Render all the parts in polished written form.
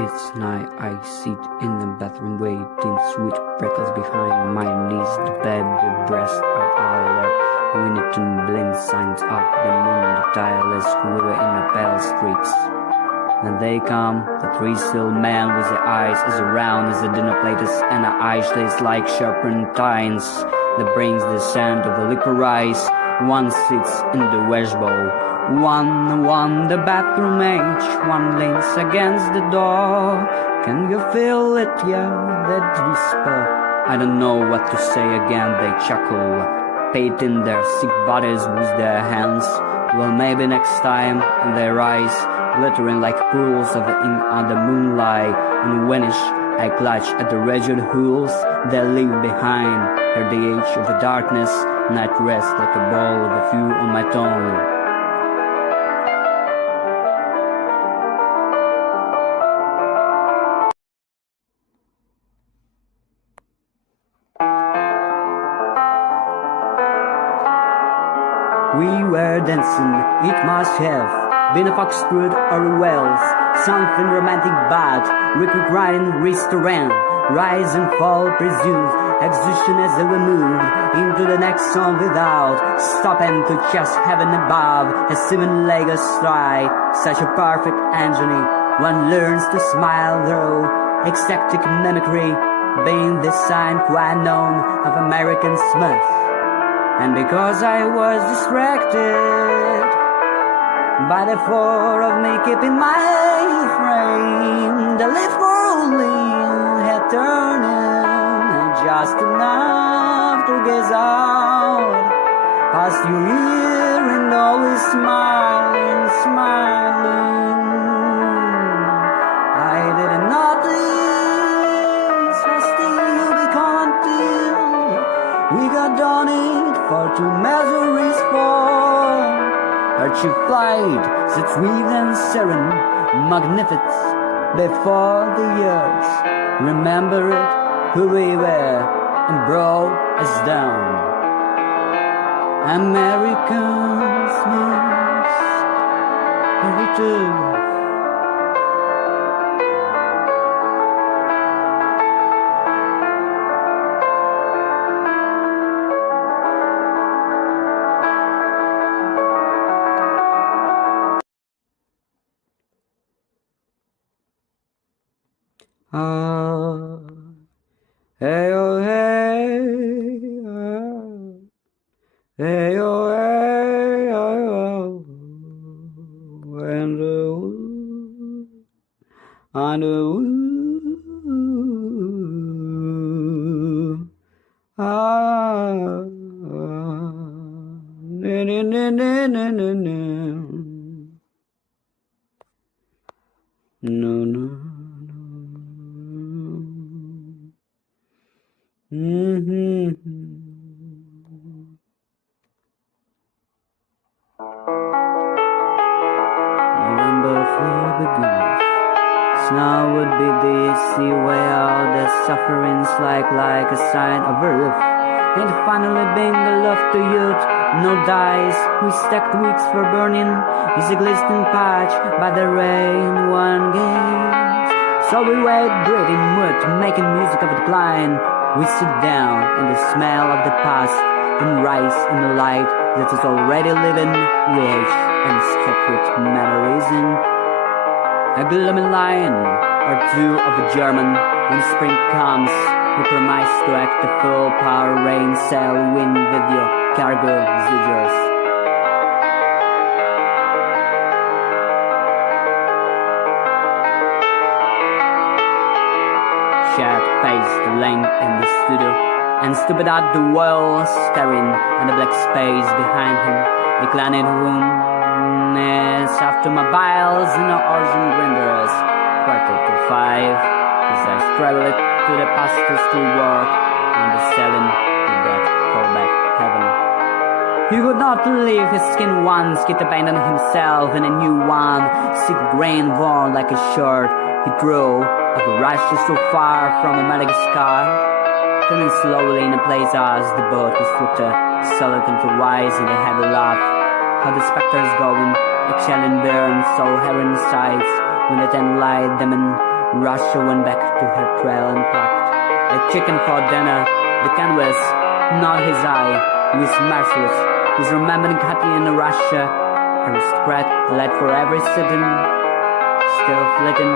It's night, I sit in the bathroom waiting, switch breathless behind my knees, the baby breast of alert, Winneton blind signs up the moon, the tireless quiver in the pale streaks. Then they come, the three-still man with the eyes as round as the dinner plates and the eyes taste like sharpened tines, that brings the scent of the liquor rice. One sits in the wash bowl, one the bathroom age, one leans against the door. Can you feel it, yeah, that whisper? I don't know what to say again, they chuckle, painting their sick bodies with their hands. Well, maybe next time, and their eyes, glittering like pools of ink under moonlight, and vanish, I clutch at the rigid hools they leave behind, at the edge of the darkness, night rests like a ball with a few on my tongue. We were dancing, it must have been a foxtrot or a Wales, something romantic but recurring restaurant. Rise and fall pursued, exhaustion as we moved into the next song without stopping to chase heaven above. A seven-legged stride, such a perfect agony. One learns to smile through ecstatic mimicry, being the sign quite known of American Smith. And because I was distracted by the thought of me keeping my frame, the lift rolling had turned just enough to gaze out past your ear and always smiling, smiling. I didn't notice how still you become until we got done it for two measures fall. Her cheap flight sits sweet and serene, magnificent before the years. Remember it, who we were, and brought us down. Americans miss heritage. Hey oh hey, hey oh hey oh, and and no no. November for beginners. Snow would be the easy way out. The suffering's like a sign of earth. And finally being the love to youth. No dice, we stacked weeks for burning. Is a glistening patch by the rain one gaze. So we wait, breathing mud, making music of decline. We sit down in the smell of the past and rise in the light that is already living, rich and sacred memories in a gloomy line or two of a German. When spring comes, we promise to act the full power rain, sail, wind with your cargo zigzags. Chad paced the length in the studio and stood at the wall, staring at the black space behind him. The declining room is automobiles and ocean grinders. 4:45 as I struggled to the pastors to work on the selling to that callback heaven. He would not leave his skin once, he'd abandoned himself in a new one, sick grain worn like a shirt. He drew of a rush so far from Madagascar, turning slowly in a place as the boat was flipped, solid and to rise in a heavy laugh. How the specters going, exhaling burn, so heaven sights, when the ten light them in Russia went back to her trail and plucked a chicken for dinner. The canvas, not his eye, was merciless. He's remembering Hattie in Russia, aristocrat led for every citizen, still flitting.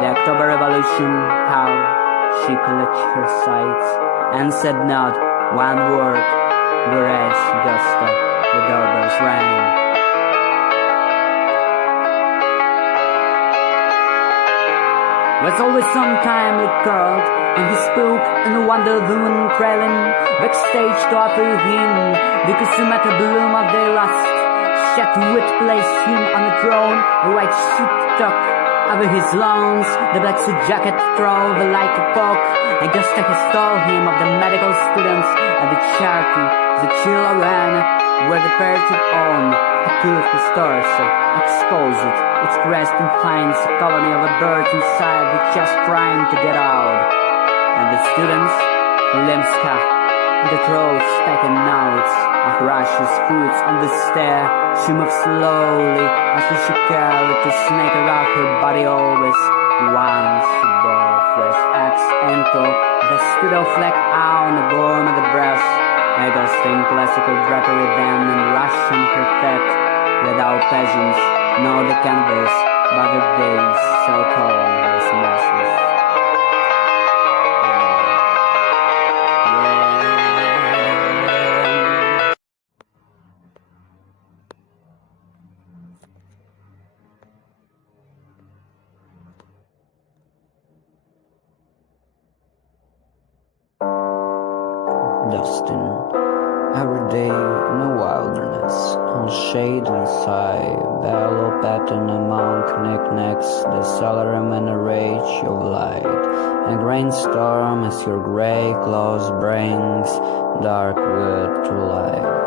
The October Revolution, how she clutched her sides and said not one word, whereas Gusta, the doorbells rang. Was always some time it called, and he spoke and wondered the woman trailing backstage to offer him the consummate bloom of their lust. Shed would place him on a throne, a white suit tucked over his loins, the black suit jacket thrown like a poke. Augusta has told him of the medical students at the charity, the children where the parted on a could his torso, expose it, its crest and finds a colony of a bird inside the chest trying to get out. And the students, Lemska, the throats pecking notes of Russia's fruits on the stair. She moves slowly as if she carried to snake around her body always. Once she bore fresh axe into the studio flag on the bottom of the breast. A ghosting classical drapery then in Russian her fate. Without patience, nor the canvas, but the days so cold was merciless. Dustin, every day in the wilderness, all shade and sigh, bellow pattern among knickknacks, the salarum and a rage of light, and rainstorm as your grey claws brings dark wood to life.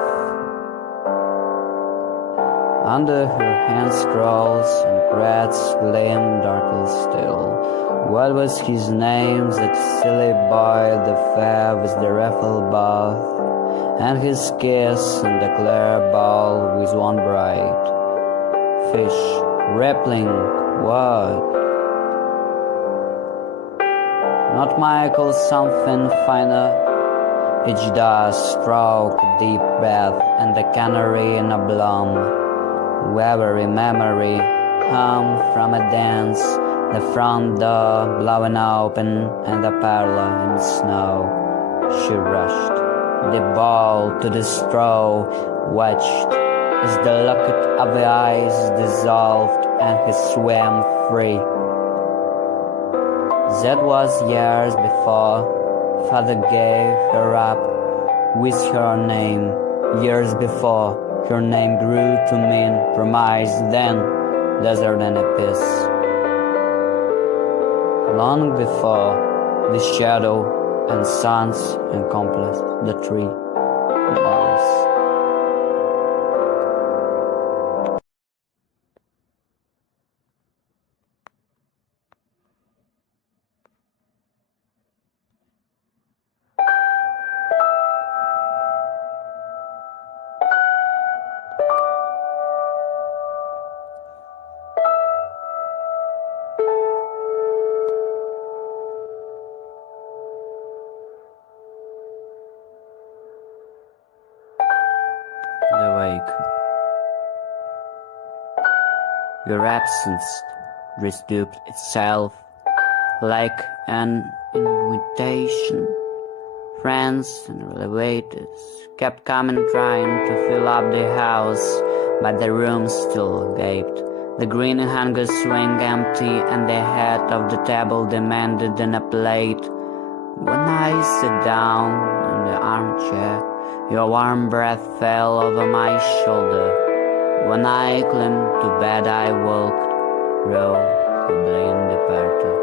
Under her hand scrolls and threads gleam darkly still. What was his name, that silly boy, the fair with the raffle bath, and his kiss and the clear ball with one bright fish, rippling, what? Not Michael, something finer. Each dust stroke, deep breath, and the canary in a bloom. Wavery memory, hum from a dance. The front door blowing open and the parlor in snow. She rushed the ball to the straw, watched as the locket of the eyes dissolved and he swam free. That was years before Father gave her up with her name. Years before her name grew to mean promise, then desert and abyss. Long before the shadow and suns encompassed the tree, Morris. The wake. Your absence restooped itself like an invitation. Friends and relatives kept coming trying to fill up the house, but the room still gaped. The green hunger swing empty and the head of the table demanded in a plate. When I sat down in the armchair, your warm breath fell over my shoulder. When I climbed to bed I walked, probably in the party.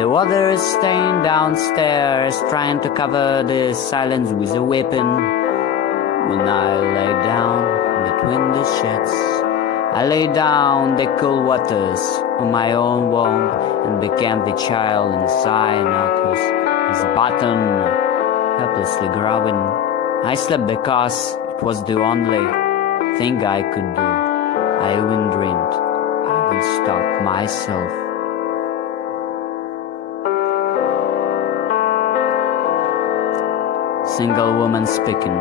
The water is staying downstairs, trying to cover the silence with a weapon. When I lay down between the sheds, I lay down the cool waters on my own womb and became the child inside Knuckles, his button helplessly growing. I slept because it was the only think I could do. I even dreamed I would stop myself. Single woman speaking.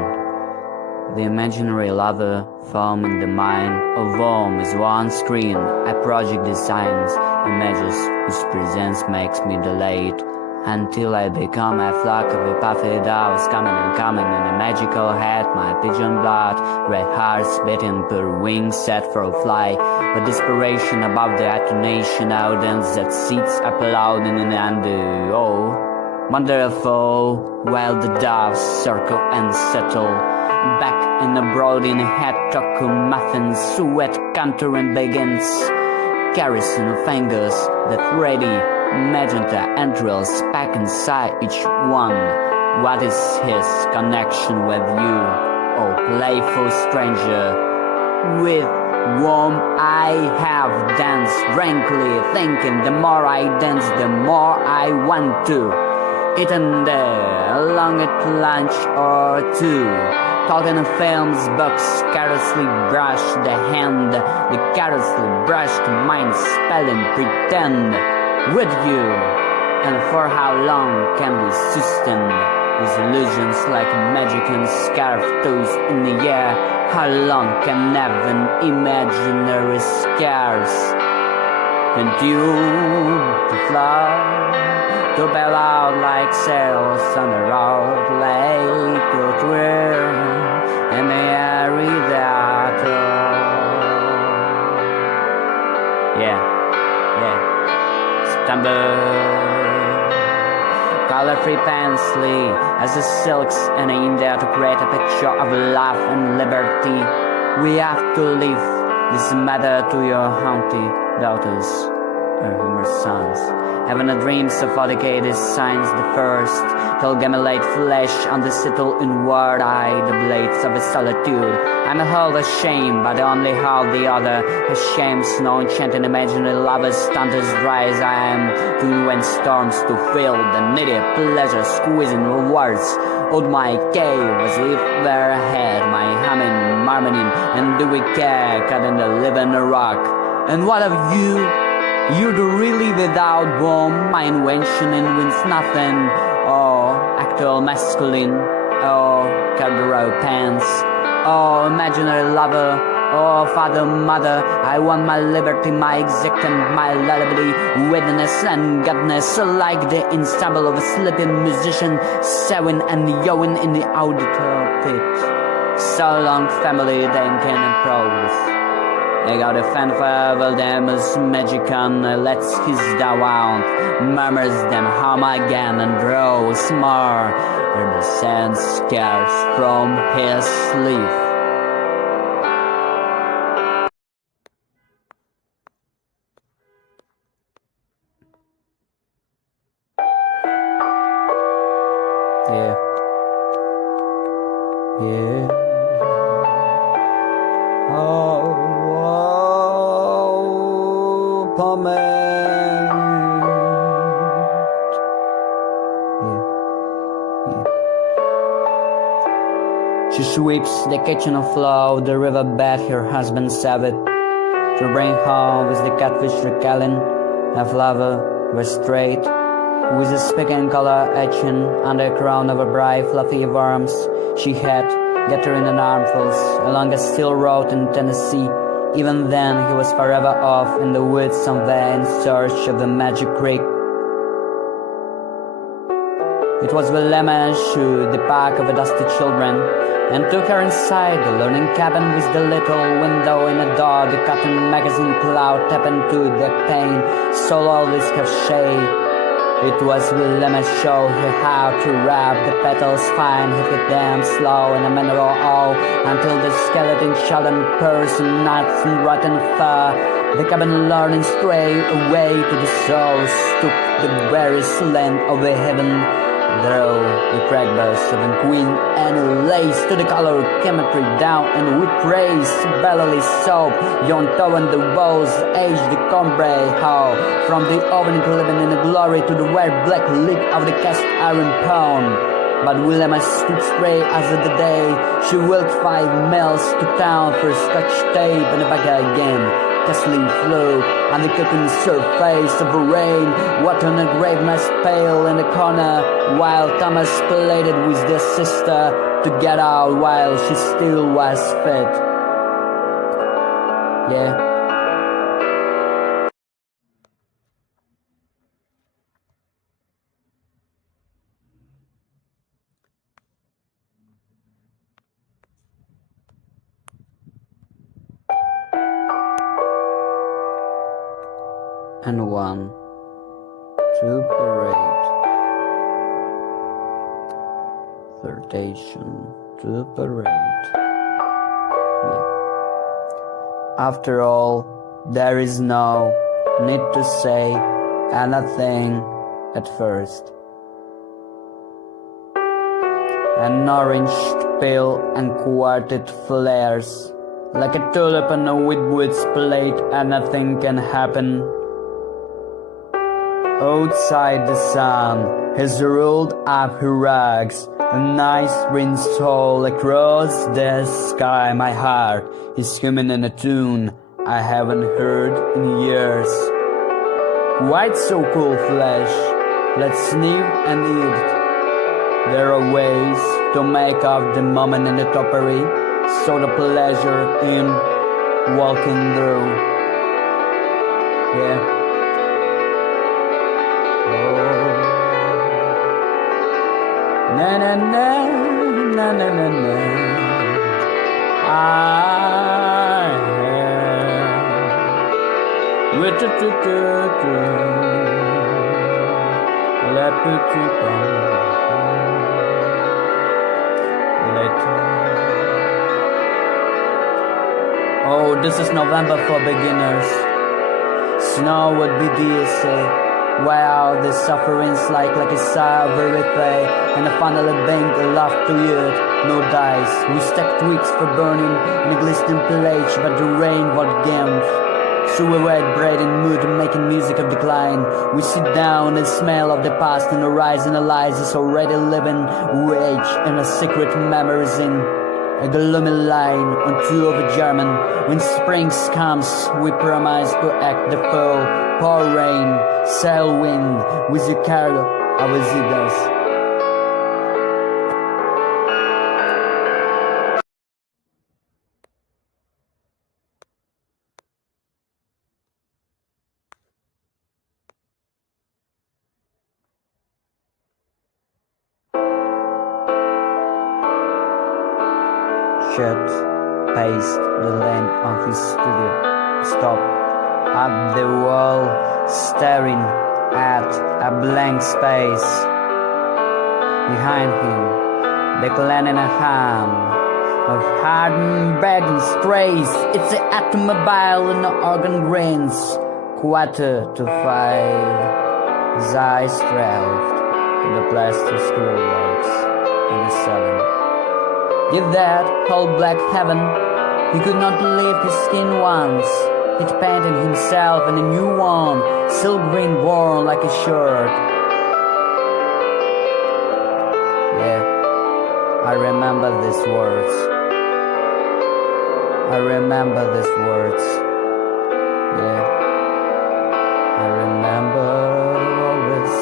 The imaginary lover formed in the mind of home is one screen. I project designs, images whose presence makes me delayed, until I become a flock of epathy doves coming and coming in a magical hat. My pigeon blood, red hearts beating per wing set for a fly. But desperation above the attenuation audience that sits up loud in an undo. Oh, wonderful, while the doves circle and settle back in the brooding head, muffin sweat countering begins. Garrison of fingers that ready magenta entrails pack inside each one. What is his connection with you, oh playful stranger, with whom I have danced frankly, thinking the more I dance, the more I want to. Eaten there, along at lunch or two, talking of films, books, carelessly brush the hand, the carelessly brushed mind spelling pretend with you. And for how long can we sustain these illusions like magic and scarf toes in the air? How long can heaven imaginary scars continue to fly? To bail out like sails on the road, lake or drear, and the airy that September, color-free pencil as the silks and India to create a picture of love and liberty. We have to leave this matter to your haunted daughters or your sons. Having a dream sophisticated signs the first, till gemulate flesh on the subtle inward eye, the blades of a solitude. I'm a whole ashamed, but only how the other ashamed snow enchanting imaginary lovers thunders dry as I am, to when storms to fill the needy pleasure squeezing words. Out my cave as if there ahead, my humming, marmoning, and do we care, cut in the living rock. And what of you? You do really without warm, my invention and wins nothing. Oh, actual masculine. Oh, corduroy pants. Oh, imaginary lover. Oh, father, mother. I want my liberty, my exacting, my liability, witness and godness, like the ensemble of a sleeping musician, sewing and yowing in the auditor pit. So long, family, then can approach. I got a fanfare, well them is magician, lets his down, murmurs them hum again and draws more, and the sand scares from his sleep. Yeah. She sweeps the kitchen floor, the riverbed her husband saved, to bring home with the catfish recalling, a flower was straight, with a speaking color etching on the crown of her bright fluffy worms. She had gathering in armfuls along a still road in Tennessee. Even then he was forever off in the woods somewhere in search of the magic creek. It was VELLA who, the pack of dusty children, and took her inside the learning cabin with the little window in a door, the cotton magazine cloud tapping to the pane, so always have shade. It was VELLA show her how to wrap the petals fine, hit it damn slow in a manner of awe, until the skeleton shodden person, nuts and rotten fur. The cabin learning stray away to the souls, took the very slant of the heaven. Though the crack burst of a queen and lace to the color chemistry down and with praise belly soap yon towen the walls age the cumbre how from the oven living in the glory to the wet black lid of the cast iron pound. But William stood straight as of the day. She walked 5 miles to town for scotch tape and back again. Castling flow on the cocoon surface of a rain. Water on a grave must pale in the corner, while Thomas pleaded with their sister to get out while she still was fit. Yeah. And 1, 2 parade, flirtation to parade. Yeah. After all, there is no need to say anything at first. An orange pale and quartet flares like a tulip on a wood's plate. Anything can happen. Outside the sun has rolled up her rags, a nice green soul across the sky. My heart is humming in a tune I haven't heard in years. White so cool flesh, let's sniff and eat. There are ways to make up the moment in the topiary, so the pleasure in walking through. Yeah. Na na na na na na na. I am with the let me keep on later. Oh, this is November for beginners. Snow would be DSA. Wow, the suffering's like a sigh of a replay, and a finally bank a laugh to it. No dice, we stack twigs for burning in a glistening plate, but the rain what games. Through a red bread and mood making music of decline, we sit down and smell of the past, and the rising lies is already living rage and a secret memories in a gloomy line on two of a German. When spring comes, we promise to act the fool. Pour rain, sail wind, with your cargo of visitors. Chet paced the length of his studio, stopped at the wall, staring at a blank space. Behind him, declining a ham of hardened bread and strays. It's the automobile and the organ grins. 4:45. His eyes traveled to the plaster school works and the 7. Give that whole black heaven, he could not leave his skin once. He'd painted himself in a new one, silk green worn like a shirt. Yeah, I remember these words. I remember these words. Yeah, I remember always.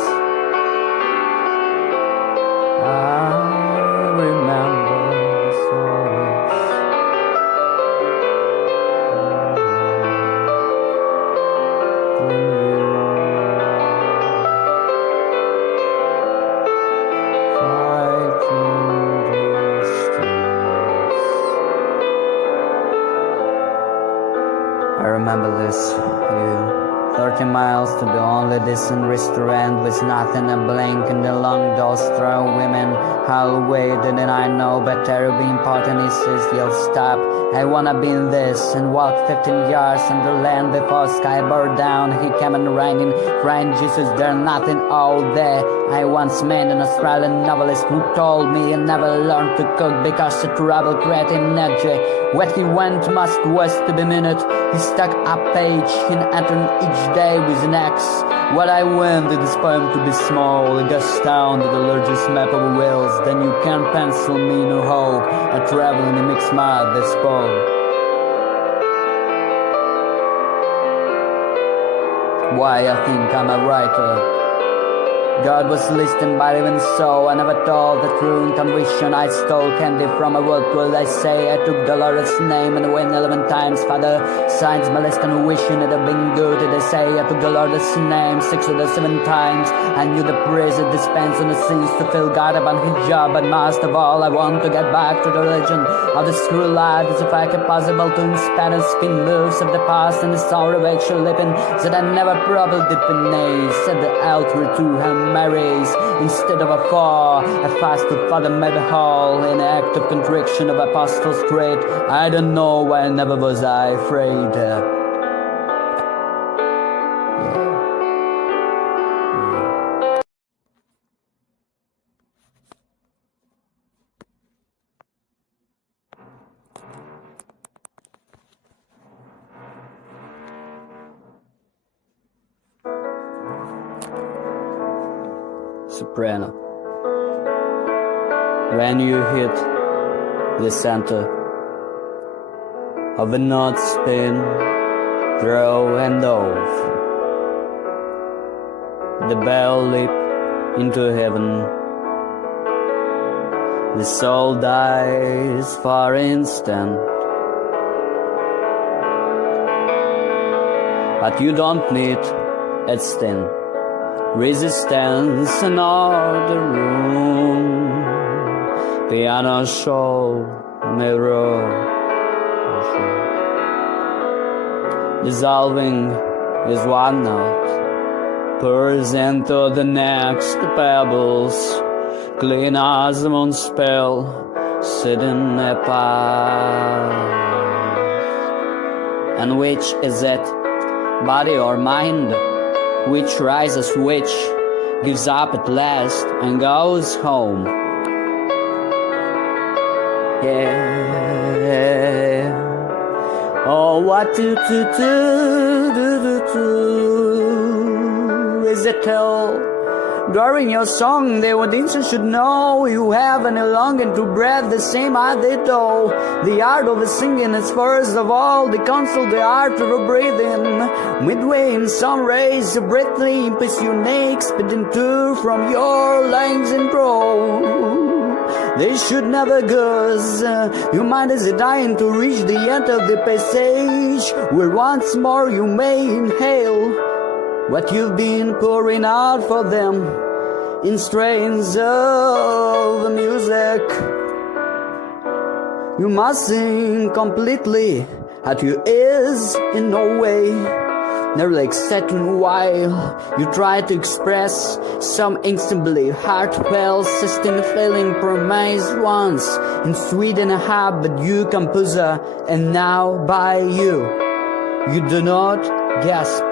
I remember this always. 30 miles to the only decent restaurant with nothing a blink and the long doors throw women hallway. Didn't I know but terribly important is you'll stop. I wanna be in this and walk 15 yards in the land before sky burned down. He came and rang in crying Jesus, there's nothing all there. I once met an Australian novelist who told me he never learned to cook because the trouble created energy. When he went must west to be minute, he stuck a page in Anton each day with an axe. What I want in this poem to be small, a ghost town to the largest map of Wales. Then you can pencil me in a hole, I travel in a mixed mud that's spoil. Why I think I'm a writer. God was listening, but even so, I never told the true intuition. I stole candy from a world, I say. I took the Lord's name and went 11 times. Father, signs, molest and wishing it had been good. They say I took the Lord's name 6 or 7 times. I knew the praise it dispense on the seas to fill God upon his job. But most of all, I want to get back to the religion of the screw life. As if I could possible to inspire the spin moves of the past and the sound of actual living. Said I never probably did beneath. Said the altar to him. Marries instead of a four, a fast to father maybe hall in act of contrition of Apostles' Creed. I don't know why never was I afraid. Soprano. When you hit the center of a note, spin, throw and off, the bell leap into heaven, the soul dies for instant, but you don't need a sting. Resistance in the room, piano show, mirror, dissolving is one note, pours into the next pebbles, clean as the moon spell, sitting apart. And which is it, body or mind? Which rises, which gives up at last and goes home. Yeah. Oh, what to is it all? During your song, the audience should know you have any longing to breathe the same as they do. The art of singing is first of all the console, the art of breathing. Midway in some race, your breath is unique, spitting to from your lungs and throat. They should never goes. Your mind is dying to reach the end of the passage, where once more you may inhale what you've been pouring out for them in strains of music. You must sing completely at your ears in no way, never accepting while you try to express some instantly heartfelt, sustained feeling promised once in sweet and a half, but you composer, and now by you do not gasp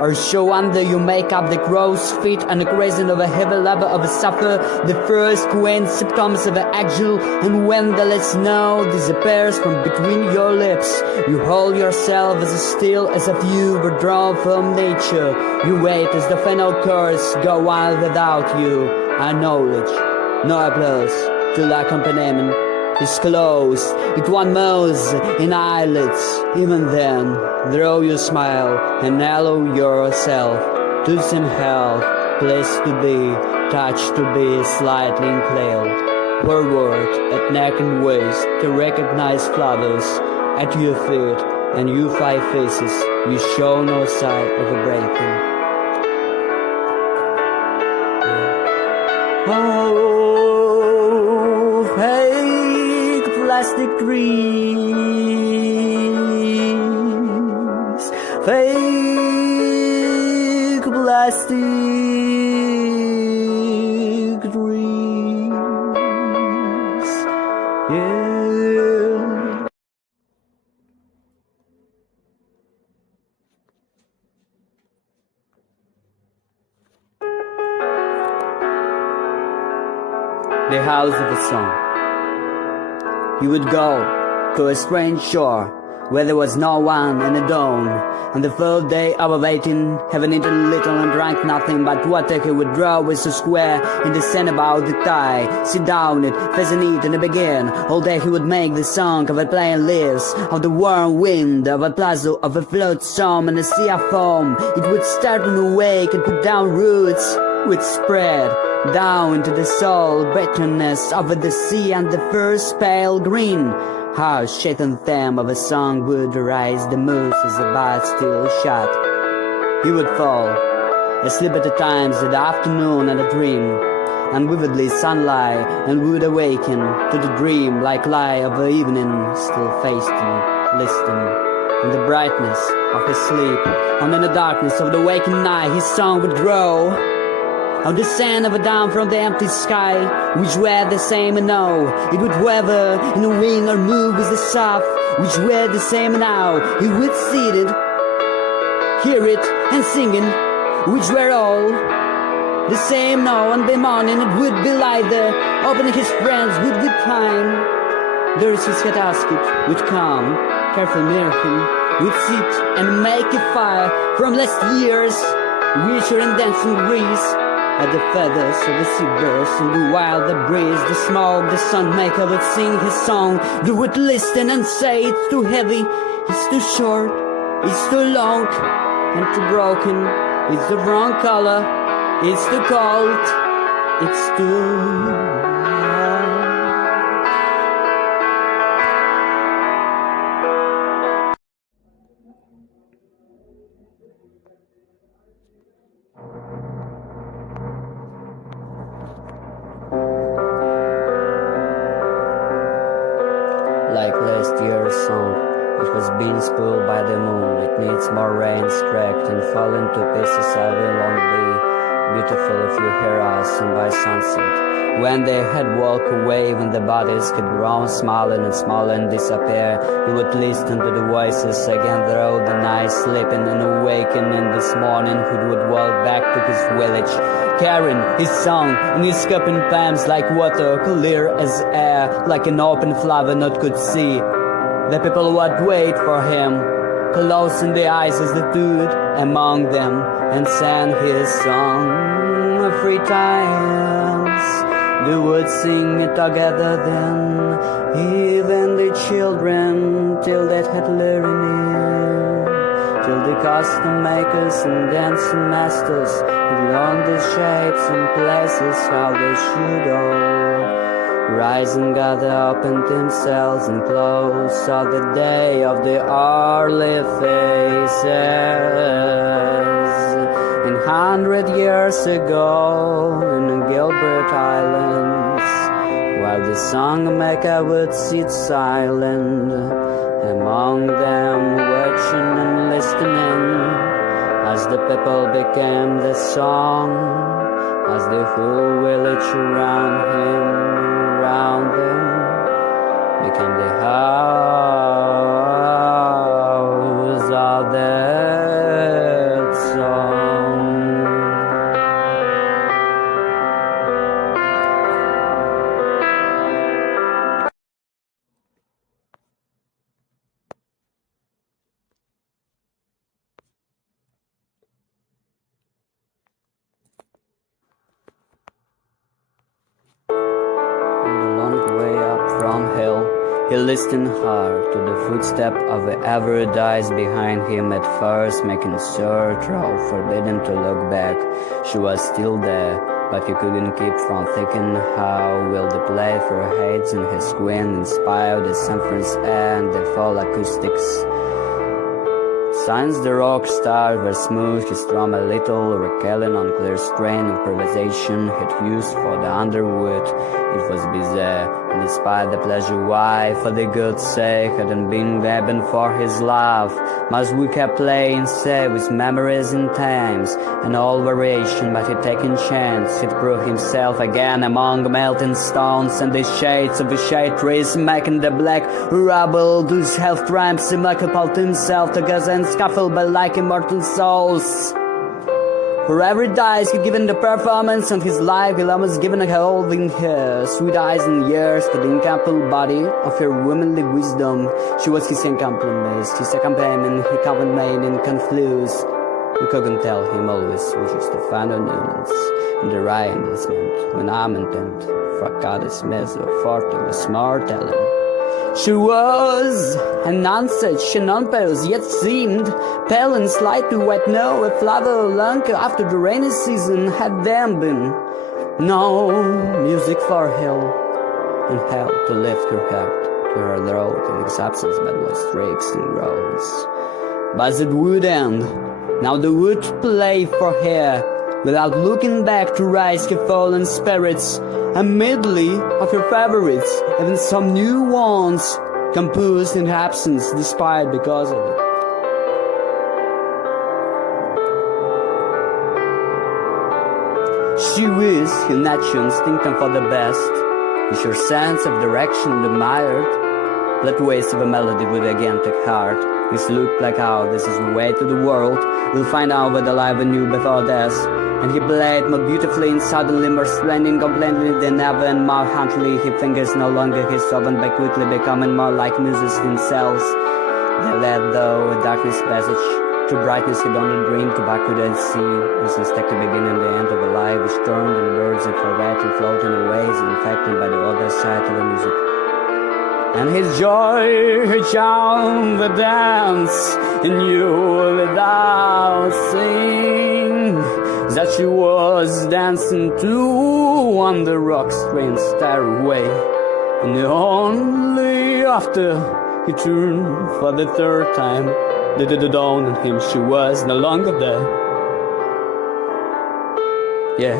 or show under you make up the crow's feet and the crazing of a heavy level of a suffer, the first quaint symptoms of an actual, and when the let's know disappears from between your lips, you hold yourself as still as if you were drawn from nature. You wait as the final chorus go on without you. Acknowledge, no applause, till accompaniment is closed. It one moves in eyelids. Even then, throw your smile and allow yourself to some health, place to be, touch to be slightly inclined forward at neck and waist to recognize flowers at your feet, and you 5 faces. You show no sign of a breaking. Oh, fake plastic dreams, fake plastic dreams, yeah. the house of a song. He would go to a strange shore where there was no one and a dawn. On the third day of waiting, having eaten little and drank nothing but water, he would draw with a square in the sand about the thigh, sit down it, facing it and begin. All day he would make the song of a playing leaves, of the warm wind, of a plaza, of a flood storm and a sea of foam. It would start on a wake and put down roots, would spread down into the soul bitterness of the sea and the first pale green. Harsh shaken theme of a song would arise, the moose as the bite still shut. He would fall asleep at the times of the afternoon and a dream, and vividly sunlight, and would awaken to the dream like lie of the evening, still fasting, listening in the brightness of his sleep, and in the darkness of the waking night his song would grow. Of the sand of a down from the empty sky, which were the same and now. It would waver in the wind or move with the soft, which were the same now. He would see it, hear it, and singing, which were all the same now. And the morning it would be light there, opening his friends would be kind. There's his head basket would come, careful near him, would sit and make a fire from last year's richer and dancing breeze. At the feathers of the seabirds and the wild the breeze, the smoke, the sunmaker would sing his song. They would listen and say it's too heavy, it's too short, it's too long, and too broken, it's the wrong color, it's too cold, it's too... Like last year's song, it was being spoiled by the moon. It needs more rain, cracked and fallen to pieces. I will only be beautiful if you hear us, and by sunset, when they had walked away, when the bodies had grown smaller and disappear, you would listen to the voices again through the night, sleeping and awakening this morning. Who would walk back to his village, carrying his song and his cup in palms like water, clear as air, like an open flower not could see. The people would wait for him, closing the eyes as they stood among them, and sang his song. 3 times they would sing it together then, even the children, till they had learned it, till the costume makers and dancing masters had learned the shapes and places how they should all rise and gather up in themselves and close on the day of the early faces. 100 years ago in the Gilbert Islands, while the songmaker would sit silent among them, watching and listening as the people became the song, as the whole village around him, around them, became the house of that song. He listened hard to the footstep of whoever dies behind him at first, making sure, though forbidden to look back. She was still there, but he couldn't keep from thinking how will the play for heads and his queen inspire the symphony's air and the full acoustics. Since the rock stars were smooth, he strummed a little, recalling on clear strain of improvisation he'd used for the underwood. It was bizarre, and despite the pleasure why, for the good sake, hadn't been weapon for his love. Must we kept playing, say, with memories and times, and all variation, but he'd taken chance. He'd prove himself again among melting stones and the shades of the shade trees, making the black rubble whose health triumphs him like a pulp himself together and scuffle by like immortal souls. For every dice he'd given the performance of his life, he'd almost given a holding her sweet eyes and years to the incomparable body of her womanly wisdom. She was his accompanist, his accompaniment, he couldn't made in confused. We couldn't tell him always wishes to find our nuance in the right enlistment when I'm intent for goddess measure forth of a smart talent. She was an unsuch and unpale, yet seemed pale and slightly wet, no, a flower long after the rainy season had then been. No music for hell, and hell to lift her heart to her throat in its absence but was streaks and groans. But it would end, now the would play for her, without looking back to rise her fallen spirits, a medley of her favorites, even some new ones, composed in her absence, despite because of it. She was her natural instinct for the best, with her sense of direction admired. Let waves of a melody would again take heart. This looked like how this is the way to the world. We'll find out what the life knew before death. And he played more beautifully and suddenly more splendid completely than ever, and more hauntingly his fingers no longer his servant but quickly becoming more like muses themselves. They led though a darkness passage to brightness he'd only dreamed to backward and see, as instead to begin and the end of a life which turned and birds and forget and floating away is infected by the other side of the music. And his joy, her charm, the dance, and you without seeing that she was dancing too on the rock-strewn stairway. And only after he turned for the third time did it dawn on him she was no longer there. Yeah.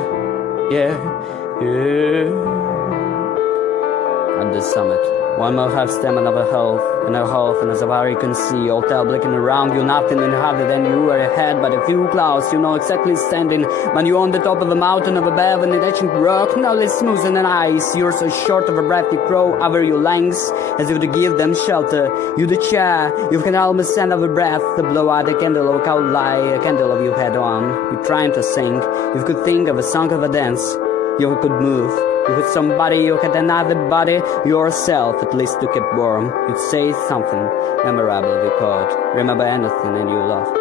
At the summit, one more half stem, another half, and a half, and as far you can see, all tell looking around you, nothing in harder than you were ahead, but a few clouds, you know exactly standing, when you're on the top of a mountain of a bear and an ancient rock, no less smooth than an ice, you're so short of a breath you crow over your lengths, as if to give them shelter, you the chair, you can almost stand over breath, to blow out a candle of cold lie, a candle of your head on, you're trying to sing, you could think of a song of a dance, you could move, you had somebody, you had another body, yourself at least to keep warm. You'd say something memorable if you could, remember anything and you loved.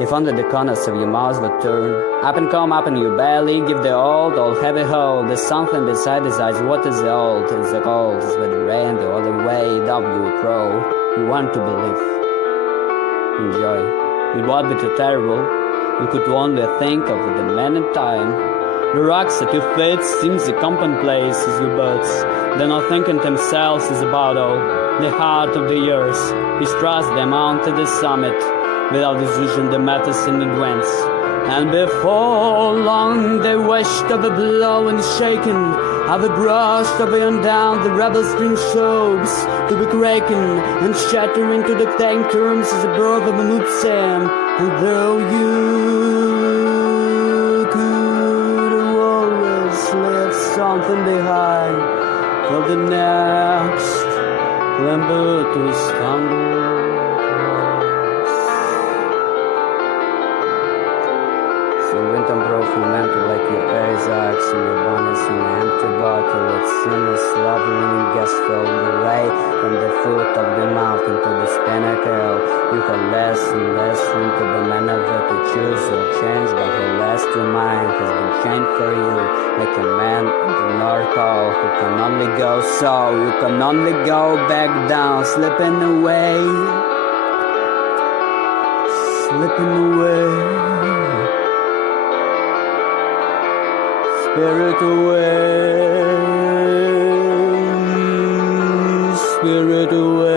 If only the corners of your mouth would turn, up and come up and you barely give the old heavy hold. There's something beside his eyes, what is the old? It's the cold, it's where the rain the other way, down you throw. You want to believe, enjoy. It would be too terrible, you could only think of the man in time. The rocks at your feet seems a commonplace as your birds. They're not thinking themselves as about all. The heart of the years, he thrust them on to the summit, without decision the matters in advance. And before long they wished of a blow and shaking, of a brushed away and down the rebel string shoulders, to be cracking and shattering to the tank terms as a bird of a mood sam. And though you left something behind for the next limber to stumble across. So you went on broken mental like your eyes acts and your bonus in an empty bottle. It's sinners slobbering gas filled away from the foot of the mountain to the pinnacle. You had less and less room to be maneuver to choose or change, but her last mind has been changed for you, like a man in the North Pole who can only go so. You can only go back down, slipping away, slipping away, spirit away, spirit away.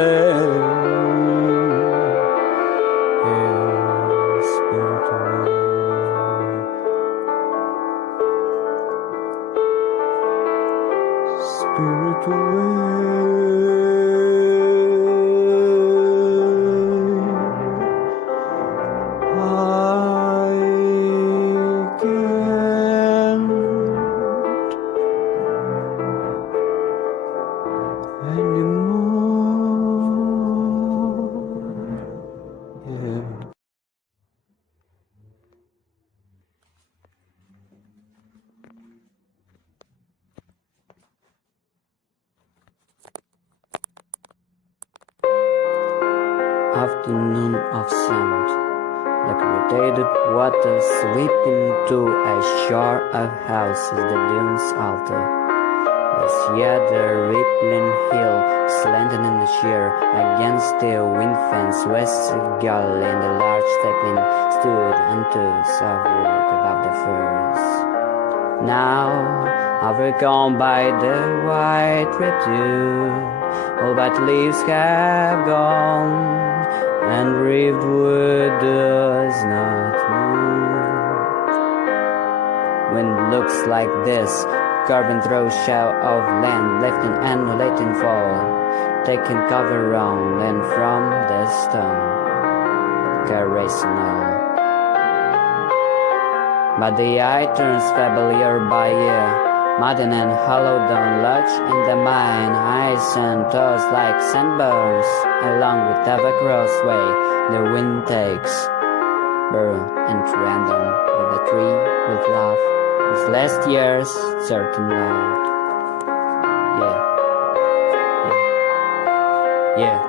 Spirit away, I can't anymore. Yeah. afternoon of sand, like rotated water sweeping to a shore of houses, the dunes altar. Was yet the rippling hill, slanting and sheer against the wind fence, west gully, and the large sapling stood unto sovereign above the firs. Now, overcome by the white dew, all but leaves have gone, and reeved wood does not move. When it looks like this, carving through shell of land, lifting and letting fall, taking cover round and from the stone, caressing all. But the eye turns feeble year by year, modern and hollow down lodge in the mine, eyes and toes like sandbars, along with every crossway the wind takes, burn and random with the tree with love. This last year's certain light. Yeah.